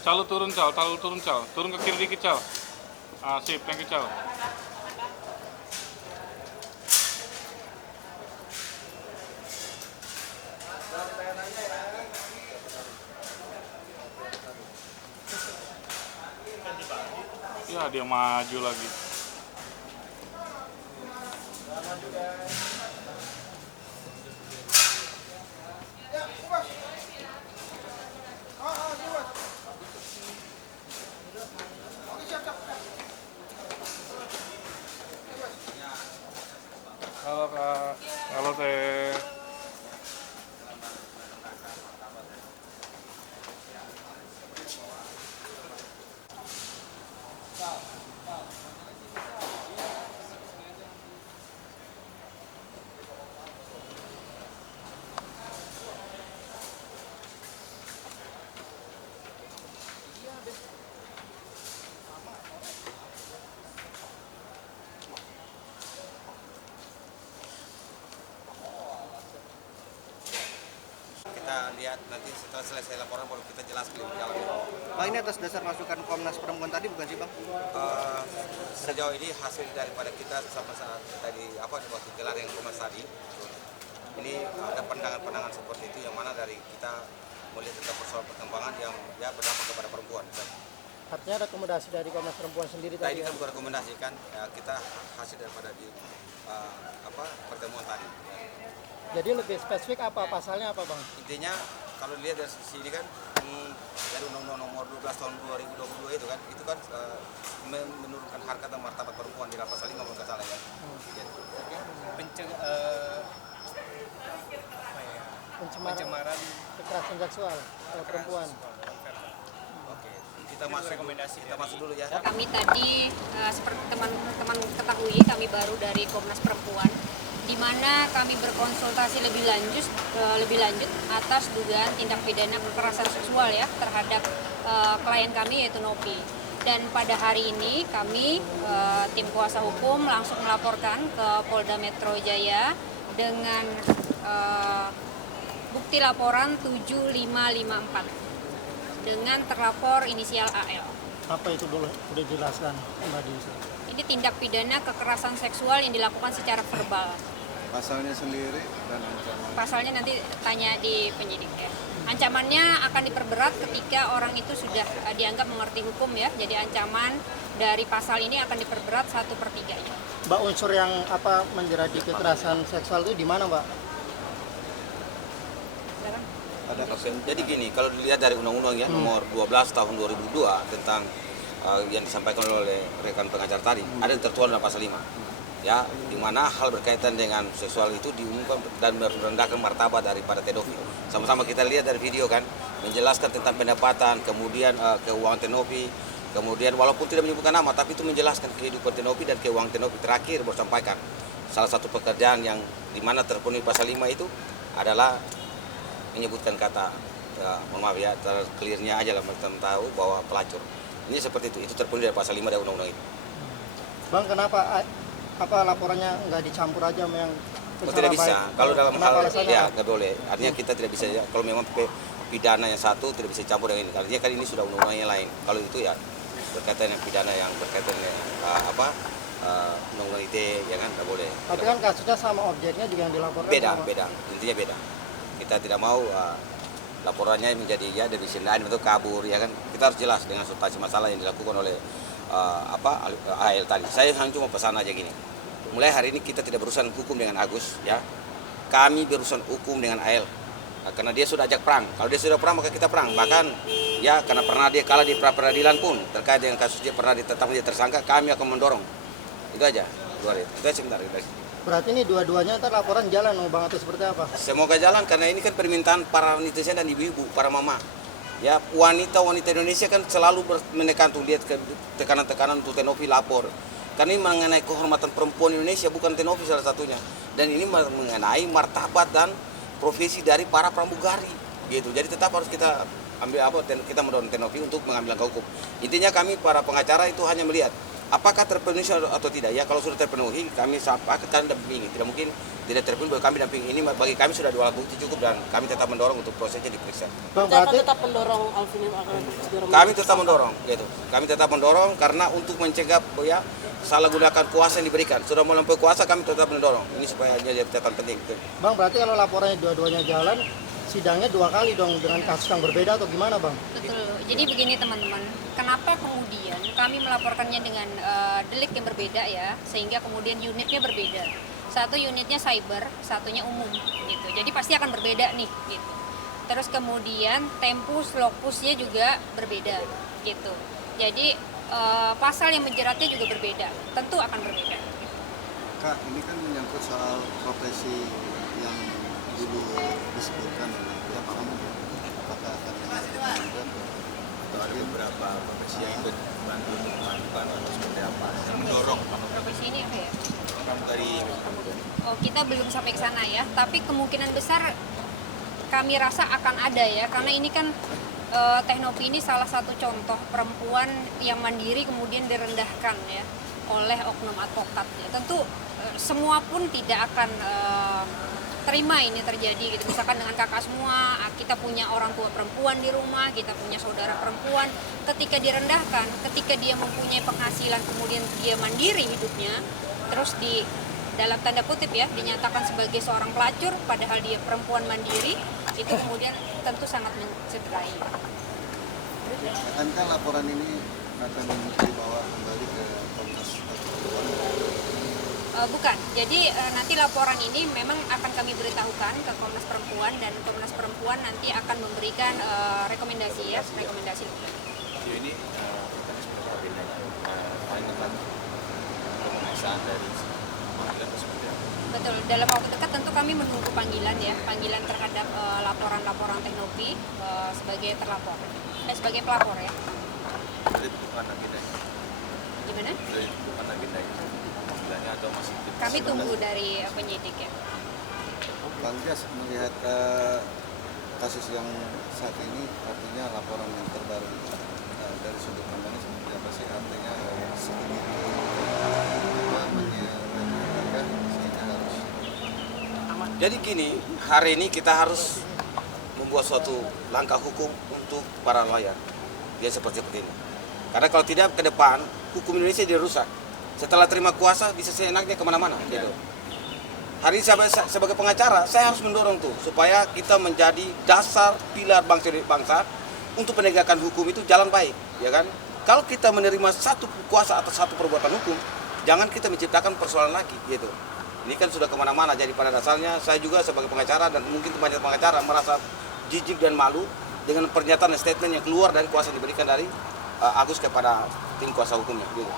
Cal, turun cal, turun cal, turun ke kiri dikit cal. Ah, sip, thank you cal. Ya dia maju lagi. Halo kak, halo teh. Kita lihat nanti setelah selesai laporan baru kita jelaskan lebih dalam. Bang, ini atas dasar masukan Komnas Perempuan tadi bukan sih Bang? Sejauh ini hasil daripada kita sama saat tadi waktu gelar yang Komnas tadi, ini ada pandangan-pandangan seperti itu yang mana dari kita melihat tentang persoalan perkembangan yang ya berdampak kepada perempuan. Artinya rekomendasi dari Komnas Perempuan sendiri Tadi tadi kan ya? bukan rekomendasi kan, ya, kita hasil daripada di pertemuan tadi. Jadi lebih spesifik apa pasalnya apa Bang? Intinya kalau dilihat dari sisi ini kan dari Undang-Undang Nomor 12 Tahun 2022 itu kan menurunkan harkat dan martabat perempuan di dalam pasal 5 kalau nggak salah ya. Pencemaran kekerasan seksual terhadap perempuan. Oke, kita masuk dulu ya. Kami tadi seperti teman-teman ketahui, kami baru dari Komnas Perempuan, di mana kami berkonsultasi lebih lanjut atas dugaan tindak pidana kekerasan seksual ya terhadap klien kami yaitu Nopi. Dan pada hari ini kami tim kuasa hukum langsung melaporkan ke Polda Metro Jaya dengan bukti laporan 7554 dengan terlapor inisial AL. Apa itu dulu udah jelaskan tadi? Ini tindak pidana kekerasan seksual yang dilakukan secara verbal. Pasalnya sendiri dan ancaman. Pasalnya nanti tanya di penyidik ya. Ancamannya akan diperberat ketika orang itu sudah dianggap mengerti hukum ya. Jadi ancaman dari pasal ini akan diperberat 1/3 ya. Mbak, unsur yang apa menjerat di kekerasan seksual itu di mana Mbak? Jadi gini, kalau dilihat dari undang-undang ya nomor 12 tahun 2002 tentang yang disampaikan oleh rekan pengajar tadi, ada yang tertuang dalam pasal 5. Ya, di mana hal berkaitan dengan seksual itu diumumkan dan merendahkan martabat daripada pedofil. Sama-sama kita lihat dari video kan, menjelaskan tentang pendapatan, kemudian keuangan Tenopi, kemudian walaupun tidak menyebutkan nama, tapi itu menjelaskan kehidupan Tenopi dan keuangan Tenopi. Terakhir baru sampaikan salah satu pekerjaan yang di mana terpenuhi pasal 5 itu adalah menyebutkan kata, mohon maaf ya, clearnya aja lah teman-teman tahu bahwa pelacur. Ini seperti itu terpenuhi dari pasal 5 dari undang-undang itu. Bang, kenapa laporannya nggak dicampur aja sama yang Tidak bisa. Kalau dalam hal ya nggak boleh. Artinya Hmm. kita tidak bisa ya. Kalau memang pidana yang satu tidak bisa campur dengan ini. Artinya kan ini sudah undang-undang yang lain. Kalau itu ya berkaitan dengan pidana yang berkaitan dengan undang-undang ITE ya kan nggak boleh. Tapi kan kasusnya sama objeknya juga yang dilaporkan. Beda. Intinya beda. Kita tidak mau laporannya menjadi ya dari sini lain atau kabur ya kan. Kita harus jelas dengan substansi masalah yang dilakukan oleh AL tadi. Saya hanya cuma pesan aja gini. Mulai hari ini kita tidak berurusan hukum dengan Agus ya. Kami berurusan hukum dengan AL. Nah, karena dia sudah ajak perang. Kalau dia sudah perang maka kita perang. Bahkan ya karena pernah dia kalah di pra peradilan pun terkait dengan kasus dia pernah ditetapkan dia tersangka, kami akan mendorong. Itu aja. Itu aja sebentar. Berarti ini dua-duanya ntar laporan jalan Bang atau seperti apa? Semoga jalan karena ini kan permintaan para netizen dan ibu-ibu, para mama. Ya, wanita-wanita Indonesia kan selalu menekan tuh lihat tekanan-tekanan untuk Tenopi lapor. Karena ini mengenai kehormatan perempuan Indonesia, bukan Tenopi salah satunya. Dan ini mengenai martabat dan profesi dari para pramugari gitu. Jadi tetap harus kita ambil kita mendorong Tenopi untuk mengambil langkah hukum. Intinya kami para pengacara itu hanya melihat apakah terpenuhi atau tidak? Ya kalau sudah terpenuhi, kami akan dampingi. Tidak mungkin tidak terpenuhi, kami dampingi. Ini bagi kami sudah dua alat bukti cukup dan kami tetap mendorong untuk prosesnya diperiksa. Bang, Kita akan berarti tetap mendorong Alvin akan segera Kami tetap mendorong, gitu. Kami tetap mendorong karena untuk mencegah ya salah gunakan kuasa yang diberikan. Sudah melampaui kuasa, kami tetap mendorong. Ini supaya jadi catatan penting. Gitu. Bang, berarti kalau laporannya dua-duanya jalan, sidangnya 2 kali dong dengan kasus yang berbeda atau gimana, Bang? Betul. Jadi begini teman-teman, kenapa kemudian kami melaporkannya dengan delik yang berbeda ya, sehingga kemudian unitnya berbeda. Satu unitnya cyber, satunya umum gitu. Jadi pasti akan berbeda nih gitu. Terus kemudian tempus locusnya juga berbeda gitu. Jadi pasal yang menjeratnya juga berbeda, tentu akan berbeda. Kak, ini kan menyangkut soal profesi yang dulu disebutkan oleh pihak kamu. Apakah akan meningkat Atau ada beberapa profesi yang bantu untuk melakukan atau seperti apa yang mendorong Profesi ini apa ya? dari Oh, kita belum sampai ke sana ya, tapi kemungkinan besar kami rasa akan ada ya, karena ini kan Teknopi ini salah satu contoh perempuan yang mandiri kemudian direndahkan ya oleh oknum advokat ya. Tentu semua pun tidak akan terima ini terjadi gitu. Misalkan dengan kakak semua, kita punya orang tua perempuan di rumah, kita punya saudara perempuan, ketika direndahkan, ketika dia mempunyai penghasilan kemudian dia mandiri hidupnya, terus di dalam tanda kutip ya dinyatakan sebagai seorang pelacur padahal dia perempuan mandiri, itu kemudian tentu sangat mencederai. Akankah laporan ini akan dibawa kembali ke Komnas Perempuan? Bukan, jadi nanti laporan ini memang akan kami beritahukan ke Komnas Perempuan dan Komnas Perempuan nanti akan memberikan rekomendasi ya, rekomendasi. video ini mekanisme perpindahan paling dekat pemeriksaan dari panggilan atau seperti apa? Betul, dalam waktu dekat tentu kami menunggu panggilan ya, panggilan terhadap laporan-laporan Teknopi sebagai terlapor, sebagai pelapor ya. Dari bukan agendanya, Gimana? dari bukan agendanya panggilannya atau masih Kami tunggu dari penyidik ya. Bang Jas, melihat kasus yang saat ini, artinya laporan yang terbaru dari sudut pandangnya seperti apa sih? Artinya sebegitu menyerahkan sehingga harus Jadi gini, hari ini kita harus membuat suatu langkah hukum untuk para lawyer. Dia seperti ini. Karena kalau tidak ke depan, hukum Indonesia dirusak. Setelah terima kuasa, bisa seenaknya kemana-mana. Gitu. Hari ini sebagai pengacara, saya harus mendorong tuh supaya kita menjadi dasar pilar bangsa untuk penegakan hukum itu jalan baik, ya kan? Kalau kita menerima satu kuasa atas satu perbuatan hukum, jangan kita menciptakan persoalan lagi, gitu. Ini kan sudah kemana-mana, jadi pada dasarnya saya juga sebagai pengacara dan mungkin banyak pengacara merasa jijik dan malu dengan pernyataan dan statement yang keluar dari kuasa yang diberikan dari Agus kepada tim kuasa hukumnya, gitu.